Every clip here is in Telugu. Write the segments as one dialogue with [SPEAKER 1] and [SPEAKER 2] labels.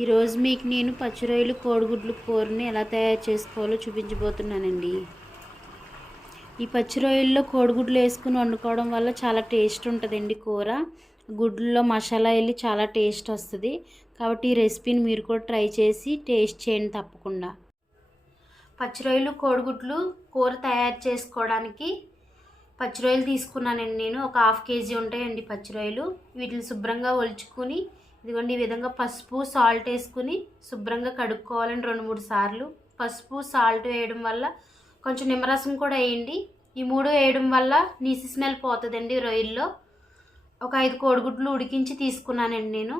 [SPEAKER 1] ఈరోజు మీకు నేను పచ్చి రొయ్యలు కోడిగుడ్లు కూరని ఎలా తయారు చేసుకోవాలో చూపించబోతున్నానండి. ఈ పచ్చి రొయ్యల్లో కోడిగుడ్లు వేసుకుని వండుకోవడం వల్ల చాలా టేస్ట్ ఉంటుందండి కూర. గుడ్లలో మసాలా వెళ్ళి చాలా టేస్ట్ వస్తుంది. కాబట్టి ఈ రెసిపీని మీరు కూడా ట్రై చేసి టేస్ట్ చేయండి తప్పకుండా. పచ్చి రొయ్యలు కోడిగుడ్లు కూర తయారు చేసుకోవడానికి పచ్చి రొయ్యలు తీసుకున్నానండి నేను. ఒక హాఫ్ కేజీ ఉంటాయండి పచ్చి రొయ్యలు వీటిని శుభ్రంగా ఒలుచుకుని ఇదిగోండి ఈ విధంగా పసుపు సాల్ట్ వేసుకుని శుభ్రంగా కడుక్కోవాలండి రెండు మూడు సార్లు. పసుపు సాల్ట్ వేయడం వల్ల కొంచెం నిమ్మరసం కూడా వేయండి. ఈ మూడు వేయడం వల్ల నీసి స్మెల్ పోతుందండి రొయ్యల్లో. ఒక ఐదు కోడిగుడ్లు ఉడికించి తీసుకున్నానండి నేను.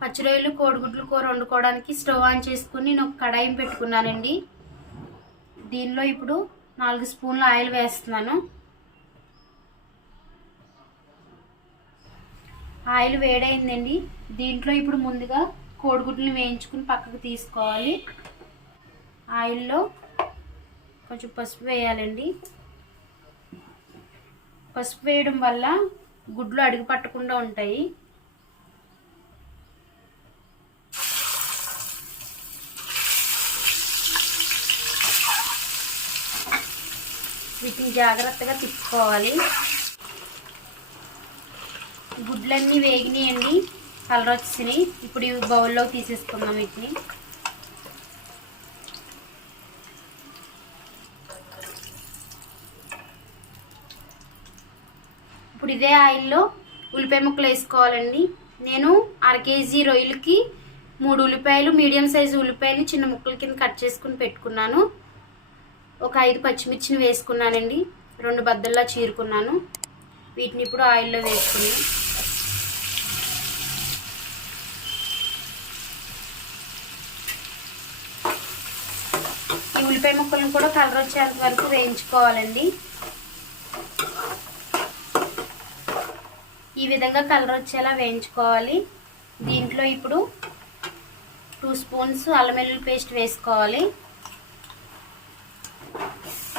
[SPEAKER 1] పచ్చి రొయ్యలు కోడిగుడ్లు కూర వండుకోవడానికి స్టవ్ ఆన్ చేసుకుని నేను ఒక కడాయి పెట్టుకున్నానండి. దీనిలో ఇప్పుడు నాలుగు స్పూన్ల ఆయిల్ వేస్తున్నాను. ఆయిల్ వేడైందండి. దీంట్లో ఇప్పుడు ముందుగా కోడిగుడ్లు వేయించుకుని పక్కకు తీసుకోవాలి. ఆయిల్లో కొంచెం పసుపు వేయాలండి. పసుపు వేయడం వల్ల గుడ్లు అడుగు పట్టకుండా ఉంటాయి. వీటిని జాగ్రత్తగా తిప్పుకోవాలి. గుడ్లన్నీ వేగినాయండి. కలర్ వచ్చినాయి. ఇప్పుడు ఇవి బౌల్లో తీసేసుకుందాం వీటిని. ఇప్పుడు ఇదే ఆయిల్లో ఉల్లిపాయ ముక్కలు వేసుకోవాలండి. నేను అర కేజీ రొయ్యలకి మూడు ఉల్లిపాయలు మీడియం సైజు ఉల్లిపాయలు చిన్న ముక్కల కింద కట్ చేసుకుని పెట్టుకున్నాను. ఒక ఐదు పచ్చిమిర్చిని వేసుకున్నానండి. రెండు బద్దల్లా చీరుకున్నాను. వీటిని ఇప్పుడు ఆయిల్లో వేసుకున్నాను ఈ ఉల్లిపాయ ముక్కలను కూడా కలర్ వచ్చేంత వరకు వేయించుకోవాలండి. ఈ విధంగా కలర్ వచ్చేలా వేయించుకోవాలి. దీంట్లో ఇప్పుడు టూ స్పూన్స్ అల్లం వెల్లుల్లి పేస్ట్ వేసుకోవాలి.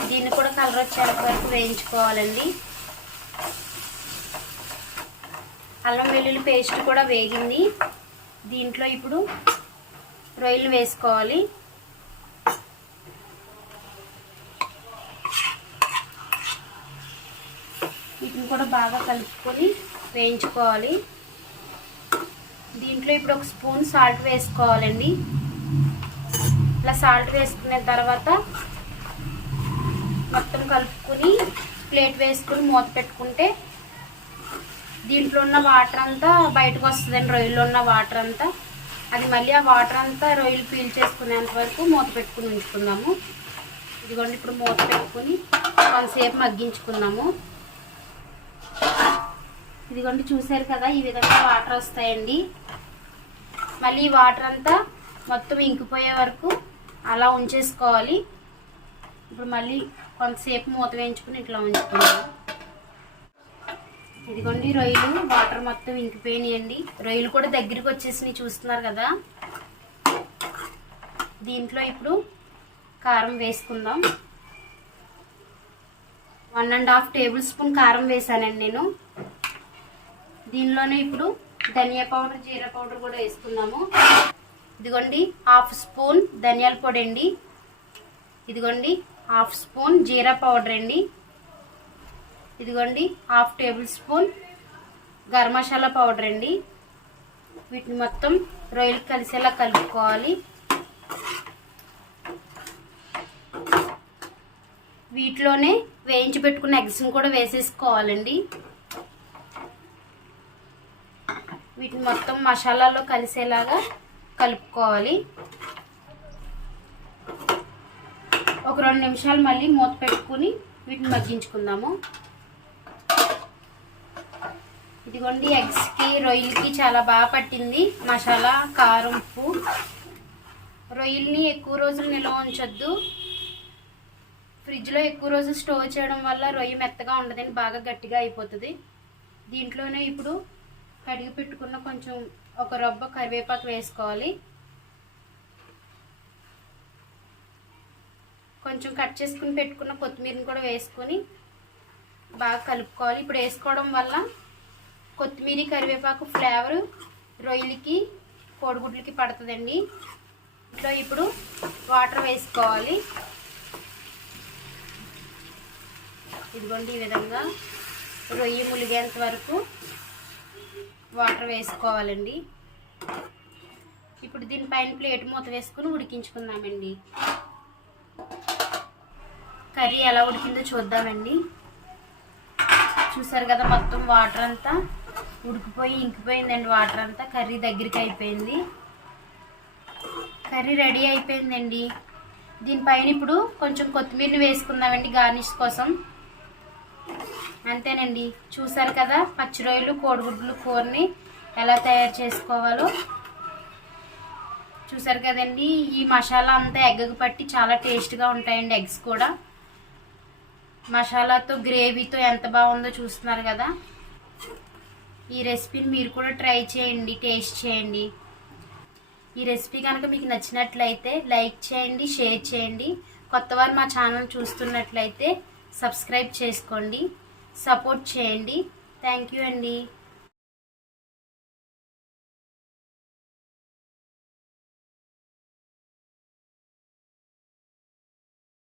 [SPEAKER 1] దీన్ని కూడా కలర్ వచ్చేంత వరకు వేయించుకోవాలండి. అల్లం వెల్లుల్లి పేస్ట్ కూడా వేగింది. దీంట్లో ఇప్పుడు రొయ్యలు వేసుకోవాలి వీటిని కూడా బాగా కలుపుకొని వేయించుకోవాలి. దీంట్లో ఇప్పుడు ఒక స్పూన్ సాల్ట్ వేసుకోవాలండి. ఇలా సాల్ట్ వేసుకున్న తర్వాత మొత్తం కలుపుకొని ప్లేట్ వేసుకుని మూత పెట్టుకుంటే దీంట్లో ఉన్న వాటర్ అంతా బయటకు వస్తుందండి రొయ్యలో ఉన్న వాటర్ అంతా. అది మళ్ళీ ఆ వాటర్ అంతా రొయ్యలు పీల్ చేసుకునేంత వరకు మూత పెట్టుకుని ఉంచుకుందాము. ఇదిగోండి ఇప్పుడు మూత పెట్టుకుని కొంతసేపు మగ్గించుకుందాము. ఇదిగోండి చూసారు కదా ఈ విధంగా వాటర్ వస్తాయండి. మళ్ళీ ఈ వాటర్ అంతా మొత్తం ఇంకిపోయే వరకు అలా ఉంచేసుకోవాలి. ఇప్పుడు మళ్ళీ కొంతసేపు మూత వేయించుకుని ఇట్లా ఉంచుకున్నాం ఇదిగోండి రొయ్యలు వాటర్ మొత్తం ఇంకిపోయినాయండి. రొయ్యలు కూడా దగ్గరికి వచ్చేసినాయి చూస్తున్నారు కదా. దీంట్లో ఇప్పుడు కారం వేసుకుందాం. One and half tablespoon కారం వేసానండి నేను. దీనిలోనే ఇప్పుడు ధనియా పౌడర్ జీరా పౌడర్ కూడా వేసుకున్నాము ఇదిగోండి హాఫ్ స్పూన్ ధనియాల పొడి అండి. ఇదిగోండి హాఫ్ స్పూన్ జీరా పౌడర్ అండి. ఇదిగోండి half tablespoon garam masala powder అండి. వీటిని మొత్తం రొయ్యలు కలిసేలా కలుపుకోవాలి. వీటిలోనే వేయించి పెట్టుకున్న ఎగ్స్ని కూడా వేసేసుకోవాలండి. వీటిని మొత్తం మసాలాలో కలిసేలాగా కలుపుకోవాలి. ఒక రెండు నిమిషాలు మళ్ళీ మూత పెట్టుకుని వీటిని మగ్గించుకుందాము. ఇదిగోండి ఎగ్స్కి రొయ్యలకి చాలా బాగా పట్టింది మసాలా కారం ఉప్పు. రొయ్యల్ని ఎక్కువ రోజులు నిల్వ ఉంచొద్దు. ఫ్రిడ్జ్లో ఎక్కువ రోజులు స్టోర్ చేయడం వల్ల రొయ్య మెత్తగా ఉండదని బాగా గట్టిగా అయిపోతుంది. దీంట్లోనే ఇప్పుడు కడిగి పెట్టుకున్న కొంచెం ఒక రబ్బ కరివేపాకు వేసుకోవాలి. కొంచెం కట్ చేసుకుని పెట్టుకున్న కొత్తిమీరని కూడా వేసుకొని బాగా కలుపుకోవాలి. ఇప్పుడు వేసుకోవడం వల్ల కొత్తిమీర కరివేపాకు ఫ్లేవర్ రొయ్యలకి కోడిగుడ్లకి పడుతుందండి. ఇంట్లో ఇప్పుడు వాటర్ వేసుకోవాలి. ఇదిగోండి ఈ విధంగా రొయ్యి ములిగేంత వరకు వాటర్ వేసుకోవాలండి. ఇప్పుడు దీనిపైన ప్లేట్ మూత వేసుకుని ఉడికించుకుందామండి. కర్రీ ఎలా ఉడికిందో చూద్దామండి. చూసారు కదా మొత్తం వాటర్ అంతా ఉడికిపోయి ఇంకిపోయిందండి వాటర్ అంతా. కర్రీ దగ్గరికి అయిపోయింది. కర్రీ రెడీ అయిపోయిందండి. దీనిపైన ఇప్పుడు కొంచెం కొత్తిమీరని వేసుకుందామండి గార్నిష్ కోసం. అంతేనండి. చూసారు కదా పచ్చి రొయ్యలు కోడిగుడ్లు కూరని ఎలా తయారు చేసుకోవాలో. చూసారు కదండి ఈ మసాలా అంతా ఎగ్గకు పట్టి చాలా టేస్ట్గా ఉంటాయండి ఎగ్స్ కూడా. మసాలాతో గ్రేవీతో ఎంత బాగుందో చూస్తున్నారు కదా. ఈ రెసిపీని మీరు కూడా ట్రై చేయండి టేస్ట్ చేయండి. ఈ రెసిపీ కనుక మీకు నచ్చినట్లయితే లైక్ చేయండి షేర్ చేయండి. కొత్తవారు మా ఛానల్ చూస్తున్నట్లయితే సబ్స్క్రైబ్ చేసుకోండి. సపోర్ట్ చేయండి. థ్యాంక్ యూ అండి.